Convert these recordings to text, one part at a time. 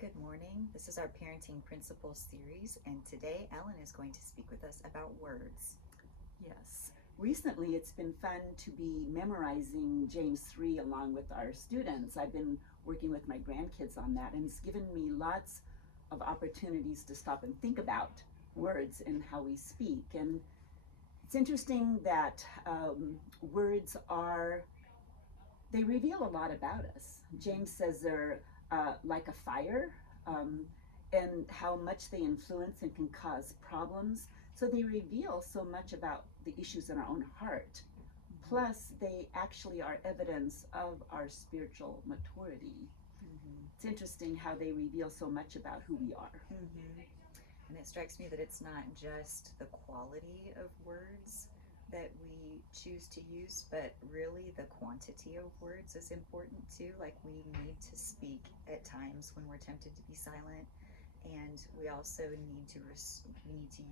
Good morning. This is our Parenting Principles series, and today Ellen is going to speak with us about words. Yes. Recently, it's been fun to be memorizing James 3 along with our students. I've been working with my grandkids on that, and it's given me lots of opportunities to stop and think about words and how we speak. And it's interesting that words they reveal a lot about us. James says they're like a fire, um, and how much they influence and can cause problems. So they reveal so much about the issues in our own heart. Plus, they actually are evidence of our spiritual maturity. It's interesting how they reveal so much about who we are. And it strikes me that it's not just the quality of words that we choose to use, but really the quantity of words is important too. Like, we need to speak at times when we're tempted to be silent, and we also need to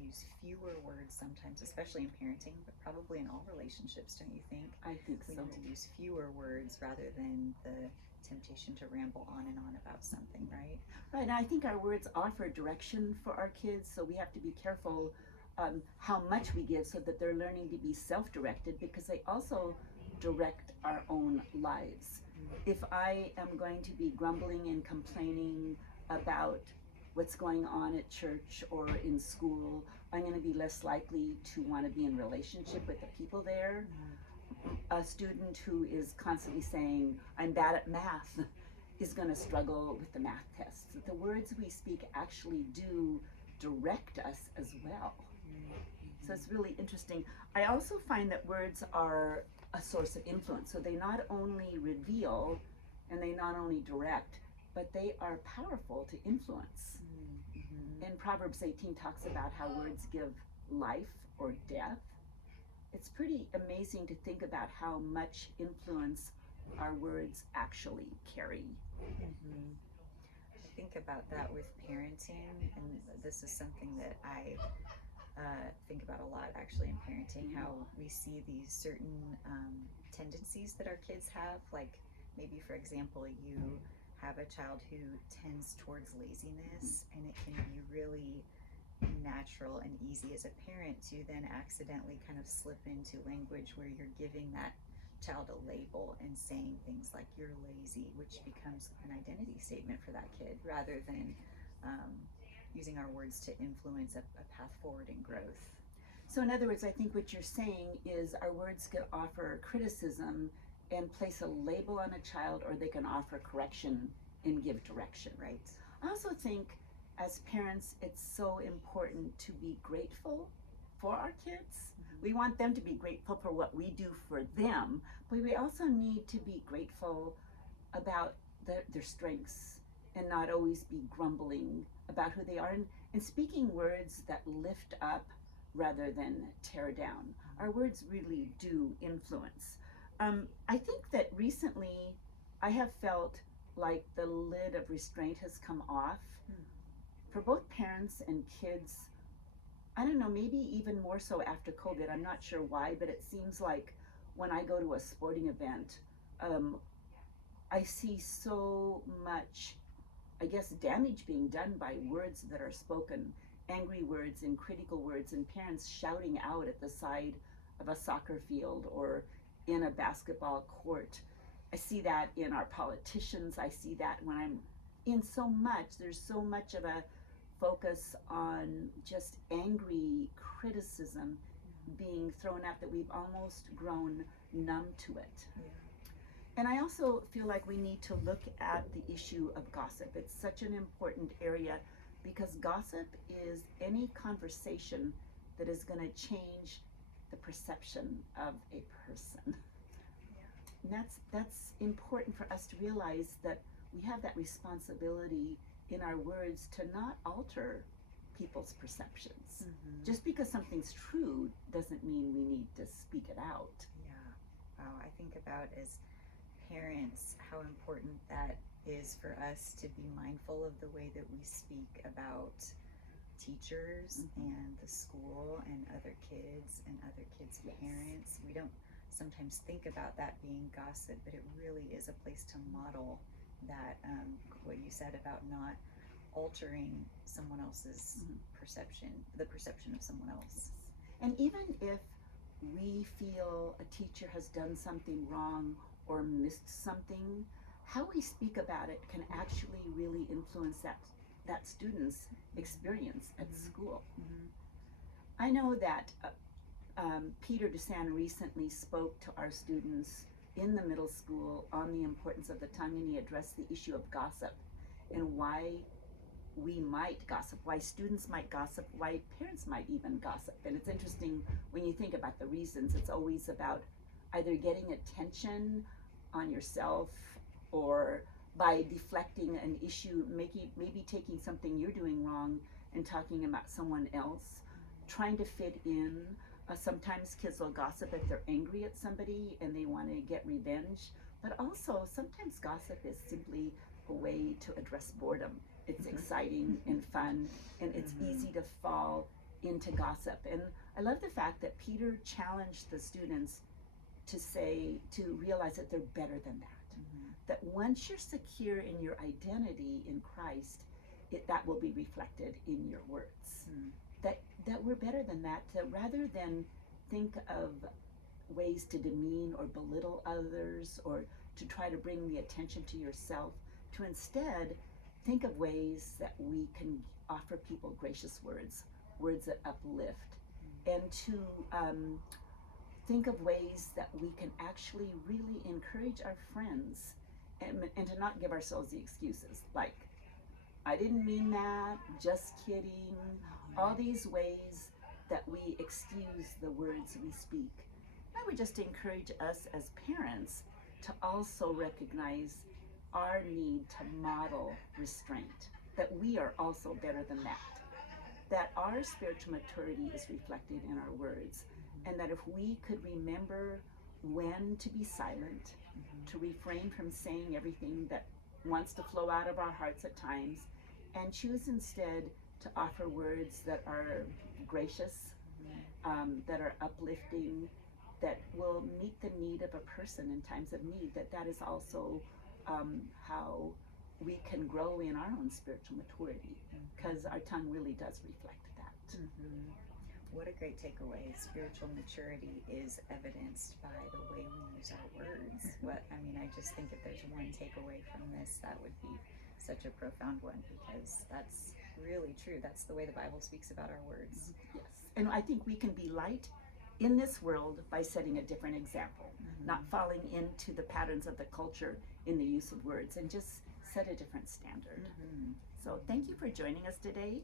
use fewer words sometimes, especially in parenting, but probably in all relationships, don't you think? I think We so. need to use fewer words rather than the temptation to ramble on and on about something, right? Right, and I think our words offer direction for our kids, so we have to be careful how much we give so that they're learning to be self directed, because they also direct our own lives. If I am going to be grumbling and complaining about what's going on at church or in school, I'm going to be less likely to want to be in relationship with the people there. A student who is constantly saying, I'm bad at math, is going to struggle with the math tests. The words we speak actually do direct us as well. So it's really interesting. I also find that words are a source of influence. So they not only reveal and they not only direct, but they are powerful to influence. And Proverbs 18 talks about how words give life or death. It's pretty amazing to think about how much influence our words actually carry. I think about that with parenting, and this is something that I think about a lot actually in parenting, how we see these certain tendencies that our kids have. Like, maybe, for example, you have a child who tends towards laziness, and it can be really natural and easy as a parent to then accidentally kind of slip into language where you're giving that child a label and saying things like you're lazy, which becomes an identity statement for that kid rather than um, using our words to influence a path forward in growth. So, in other words, I think what you're saying is our words can offer criticism and place a label on a child, or they can offer correction and give direction. Right. I also think as parents, it's so important to be grateful for our kids. We want them to be grateful for what we do for them, but we also need to be grateful about their strengths and not always be grumbling about who they are, and speaking words that lift up rather than tear down. Our words really do influence. I think that recently I have felt like the lid of restraint has come off for both parents and kids. I don't know, maybe even more so after COVID. I'm not sure why, but it seems like when I go to a sporting event, um, I see so much, I guess, damage being done by words that are spoken, angry words and critical words, and parents shouting out at the side of a soccer field or in a basketball court. I see that in our politicians. I see that when I'm in so much, there's so much of a focus on just angry criticism being thrown out that we've almost grown numb to it. And I also feel like we need to look at the issue of gossip. It's such an important area because gossip is any conversation that is going to change the perception of a person. And that's important for us to realize, that we have that responsibility in our words to not alter people's perceptions. Just because something's true doesn't mean we need to speak it out. Yeah. Wow. I think about, as parents, how important that is for us to be mindful of the way that we speak about teachers and the school and other kids parents. We don't sometimes think about that being gossip, but it really is a place to model that, what you said about not altering someone else's Mhm. perception, the perception of someone else. And even if we feel a teacher has done something wrong or missed something, how we speak about it can actually really influence that student's experience at Mhm. school. Mm-hmm. I know that Peter Dusan recently spoke to our students in the middle school on the importance of the tongue, and he addressed the issue of gossip and why we might gossip, why students might gossip, why parents might even gossip. And it's interesting when you think about the reasons, it's always about either getting attention on yourself or by deflecting an issue, maybe taking something you're doing wrong and talking about someone else, trying to fit in. Sometimes kids will gossip if they're angry at somebody and they want to get revenge, but also sometimes gossip is simply a way to address boredom. It's exciting and fun, and it's easy to fall into gossip. And I love the fact that Peter challenged the students to realize that they're better than that. Mm-hmm. That once you're secure in your identity in Christ, that will be reflected in your words. Mm. That we're better than that. That rather than think of ways to demean or belittle others or to try to bring the attention to yourself, to instead think of ways that we can offer people gracious words, words that uplift, and to think of ways that we can actually really encourage our friends and to not give ourselves the excuses like, I didn't mean that, just kidding, all these ways that we excuse the words we speak. I would just encourage us as parents to also recognize our need to model restraint, that we are also better than that our spiritual maturity is reflected in our words, and that if we could remember when to be silent, to refrain from saying everything that wants to flow out of our hearts at times, and choose instead to offer words that are gracious, that are uplifting, that will meet the need of a person in times of need, that is also how we can grow in our own spiritual maturity, because our tongue really does reflect that. Mm-hmm. What a great takeaway. Spiritual maturity is evidenced by the way we use our words. I just think if there's one takeaway from this, that would be such a profound one, because that's really true. That's the way the Bible speaks about our words. Yes, and I think we can be light in this world by setting a different example, not falling into the patterns of the culture in the use of words, and just set a different standard. So thank you for joining us today.